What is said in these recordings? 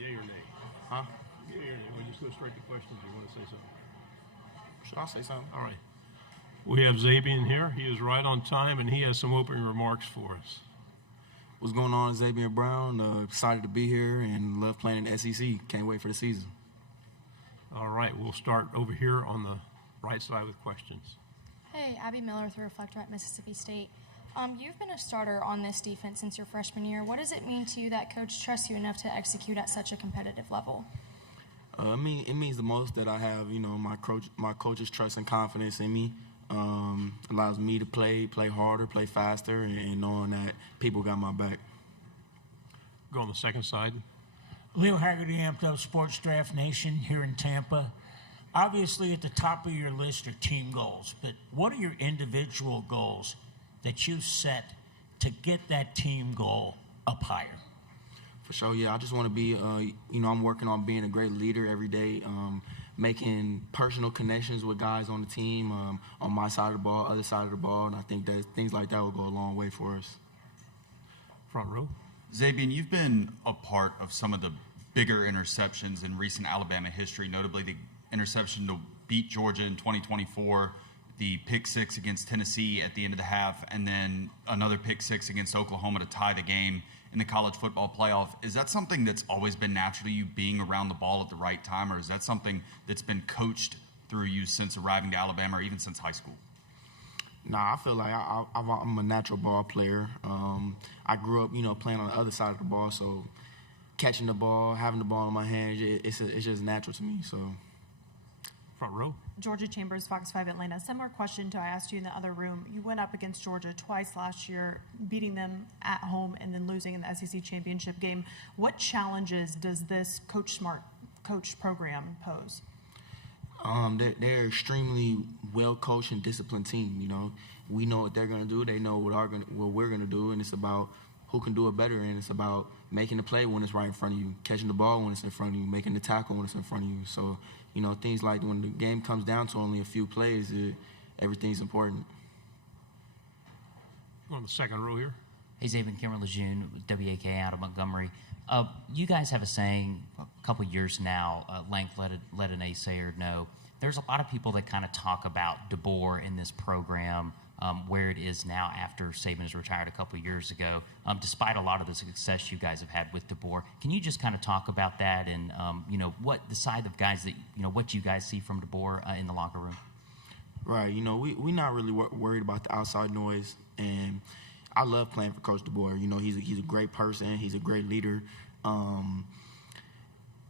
Yay or nay? Huh? Yay or nay? We'll just go straight to questions. You want to say something? Should I say something? All right. We have Zabien here. He is right on time, and he has some opening remarks for us. What's going on, Zabien Brown? Excited to be here and love playing in the SEC. Can't wait for the season. All right. We'll start over here on the right side with questions. Hey, Abby Miller with the Reflector at Mississippi State. You've been a starter on this defense since your freshman year. What does it mean to you that Coach trusts you enough to execute at such a competitive level? It means the most that I have, my coach's trust and confidence in me. Allows me to play harder, play faster, and knowing that people got my back. Go on the second side. Leo Haggerty, Amped Up Sports Draft Nation here in Tampa. Obviously, at the top of your list are team goals, but what are your individual goals that you set to get that team goal up higher? For sure, yeah. I just want to be, I'm working on being a great leader every day, making personal connections with guys on the team, on my side of the ball, other side of the ball, and I think that things like that will go a long way for us. Front row. Zabien, you've been a part of some of the bigger interceptions in recent Alabama history, notably the interception to beat Georgia in 2024, the pick six against Tennessee at the end of the half, and then another pick six against Oklahoma to tie the game in the college football playoff. Is that something that's always been natural to you, being around the ball at the right time, or is that something that's been coached through you since arriving to Alabama or even since high school? Nah, I feel like I'm a natural ball player. I grew up, playing on the other side of the ball, so catching the ball, having the ball in my hands, it's just natural to me. So. Front row. Georgia Chambers, Fox 5 Atlanta. Similar question to I asked you in the other room. You went up against Georgia twice last year, beating them at home and then losing in the SEC championship game. What challenges does this Coach Smart coach program pose? They're extremely well-coached and disciplined team. We know what they're going to do. They know what we're going to do, and it's about who can do it better, and it's about making the play when it's right in front of you, catching the ball when it's in front of you, making the tackle when it's in front of you. So, things like when the game comes down to only a few plays, everything's important. On the second row here. Hey, Zabien, Cameron Lejeune, WAK out of Montgomery. You guys have a saying a couple years now, length let an naysayer know. There's a lot of people that kind of talk about DeBoer in this program, where it is now after Saban has retired a couple of years ago, despite a lot of the success you guys have had with DeBoer. Can you just kind of talk about that and, what the side of guys that, what you guys see from DeBoer in the locker room? Right. We're not really worried about the outside noise, and I love playing for Coach DeBoer. He's a great person. He's a great leader.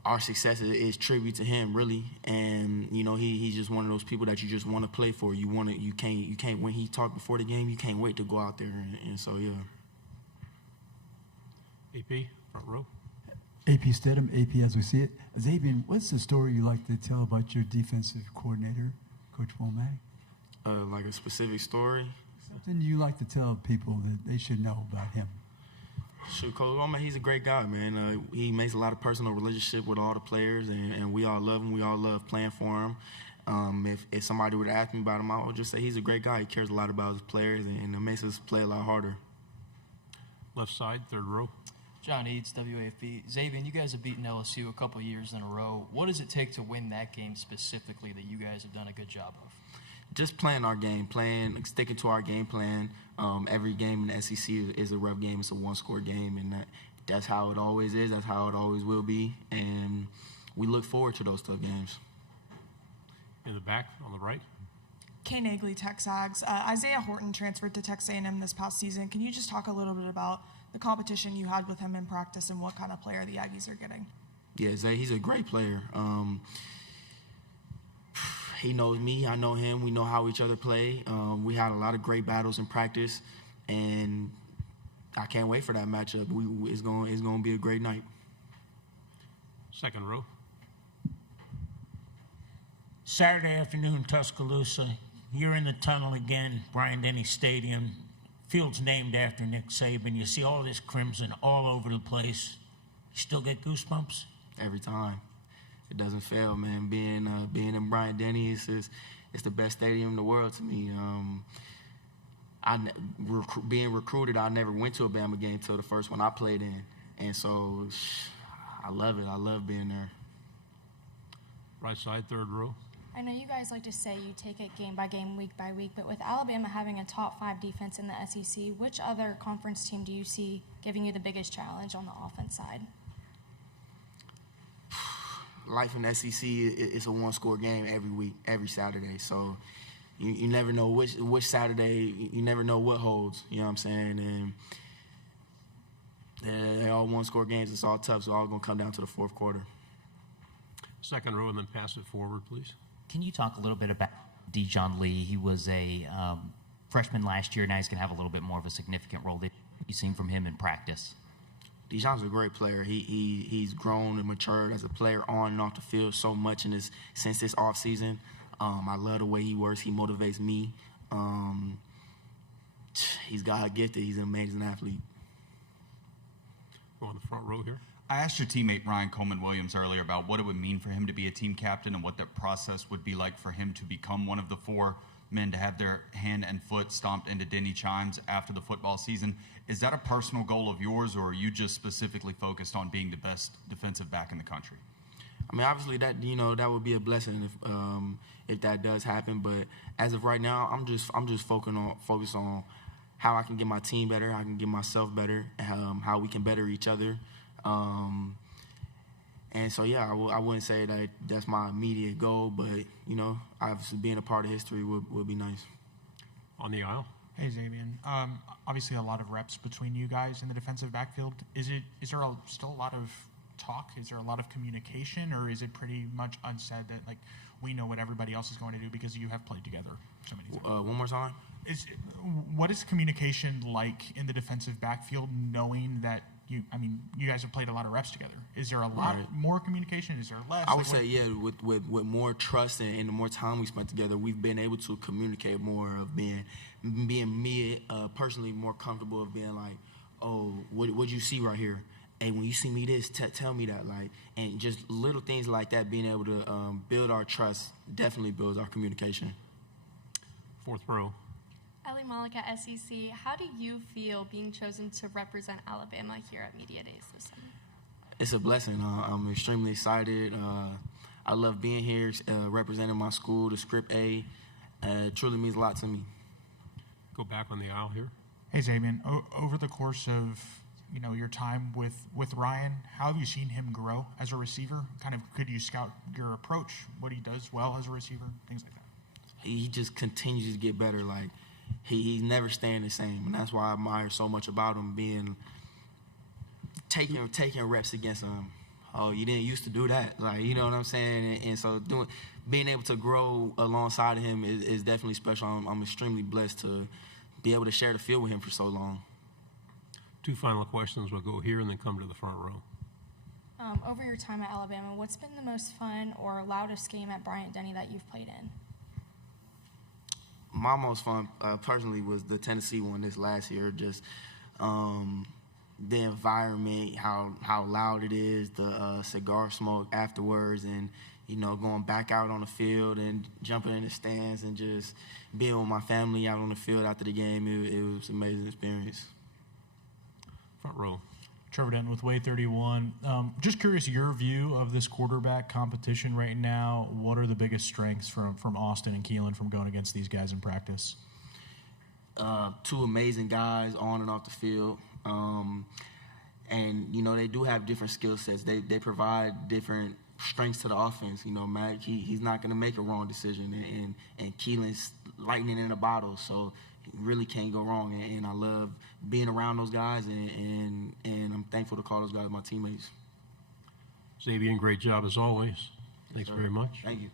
Our success is tribute to him, really. And he's just one of those people that you just want to play for. You can't. When he talked before the game, you can't wait to go out there. And so yeah. AP, front row. AP Stedham, AP as we see it. Zabien, what's the story you like to tell about your defensive coordinator, Coach Womack? Like a specific story. Something you like to tell people that they should know about him. Shoot, Coach Womack, he's a great guy, man. He makes a lot of personal relationship with all the players, and we all love him. We all love playing for him. If somebody would ask me about him, I would just say he's a great guy. He cares a lot about his players, and it makes us play a lot harder. Left side, third row. John Eads, WAFB. Zabien, you guys have beaten LSU a couple of years in a row. What does it take to win that game specifically that you guys have done a good job of? Just playing our game, sticking to our game plan. Every game in the SEC is a rough game. It's a one-score game, and that's how it always is. That's how it always will be, and we look forward to those tough games. In the back, on the right. Kay Nagley, Texags. Isaiah Horton transferred to Texas A&M this past season. Can you just talk a little bit about the competition you had with him in practice and what kind of player the Aggies are getting? Yeah, Zay, he's a great player. He knows me. I know him. We know how each other play. We had a lot of great battles in practice, and I can't wait for that matchup. It's going to be a great night. Second row. Saturday afternoon, Tuscaloosa. You're in the tunnel again, Bryant Denny Stadium. Field's named after Nick Saban. You see all this crimson all over the place. You still get goosebumps? Every time. It doesn't fail, man. Being in Bryant Denny it's the best stadium in the world to me. Being recruited, I never went to a Bama game till the first one I played in, and so I love it. I love being there. Right side, third row. I know you guys like to say you take it game by game, week by week, but with Alabama having a top 5 defense in the SEC, which other conference team do you see giving you the biggest challenge on the offense side? Life in the SEC is a one-score game every week, every Saturday. So you never know which Saturday, you never know what holds. You know what I'm saying? And they're all one-score games. It's all tough. So all going to come down to the fourth quarter. Second row, and then pass it forward, please. Can you talk a little bit about Dijon Lee? He was a freshman last year. Now he's going to have a little bit more of a significant role that you've seen from him in practice. Dijon's a great player. He's grown and matured as a player on and off the field so much since this offseason. I love the way he works. He motivates me. He's God-gifted. He's an amazing athlete. Go on the front row here. I asked your teammate Ryan Coleman-Williams earlier about what it would mean for him to be a team captain and what that process would be like for him to become one of the 4 men to have their hand and foot stomped into Denny chimes after the football season. Is that a personal goal of yours, or are you just specifically focused on being the best defensive back in the country? I mean, obviously that would be a blessing if that does happen. But as of right now, I'm just focused on how I can get my team better, how I can get myself better, how we can better each other. And so, yeah, I wouldn't say that that's my immediate goal, but, obviously being a part of history would be nice. On the aisle. Hey, Zabien. Obviously a lot of reps between you guys in the defensive backfield. Is there still a lot of talk? Is there a lot of communication, or is it pretty much unsaid that, like, we know what everybody else is going to do because you have played together so many times? One more time? What is communication like in the defensive backfield, knowing that you guys have played a lot of reps together? Is there a lot more communication? Is there less? I would say, yeah, with more trust and the more time we spent together, we've been able to communicate more of being me personally more comfortable of being like, oh, what you see right here? Hey, when you see me this, tell me that. Like, and just little things like that, being able to build our trust definitely builds our communication. Fourth row. Ellie Malik at SEC. How do you feel being chosen to represent Alabama here at Media Days this summer? It's a blessing. I'm extremely excited. I love being here, representing my school, the Script A. It truly means a lot to me. Go back on the aisle here. Hey, Zabien. Over the course of your time with Ryan, how have you seen him grow as a receiver? Kind of, could you scout your approach, what he does well as a receiver, things like that? He just continues to get better. Like, he's never staying the same, and that's why I admire so much about him, taking reps against him. Oh, you didn't used to do that, like, you know what I'm saying? And so being able to grow alongside of him is definitely special. I'm extremely blessed to be able to share the field with him for so long. 2 final questions. We'll go here and then come to the front row. Over your time at Alabama, what's been the most fun or loudest game at Bryant Denny that you've played in? My most fun, personally, was the Tennessee one this last year. Just the environment, how loud it is, the cigar smoke afterwards, and going back out on the field and jumping in the stands and just being with my family out on the field after the game. It was an amazing experience. Front row. Trevor Denton with Way 31. Just curious, your view of this quarterback competition right now. What are the biggest strengths from Austin and Keelan from going against these guys in practice? 2 amazing guys on and off the field. And, they do have different skill sets. They provide different strengths to the offense. Mac, he's not going to make a wrong decision. And Keelan's lightning in a bottle, so really can't go wrong. And I love being around those guys, and I'm thankful to call those guys my teammates. Zabien, great job as always. Thanks very much. Thank you.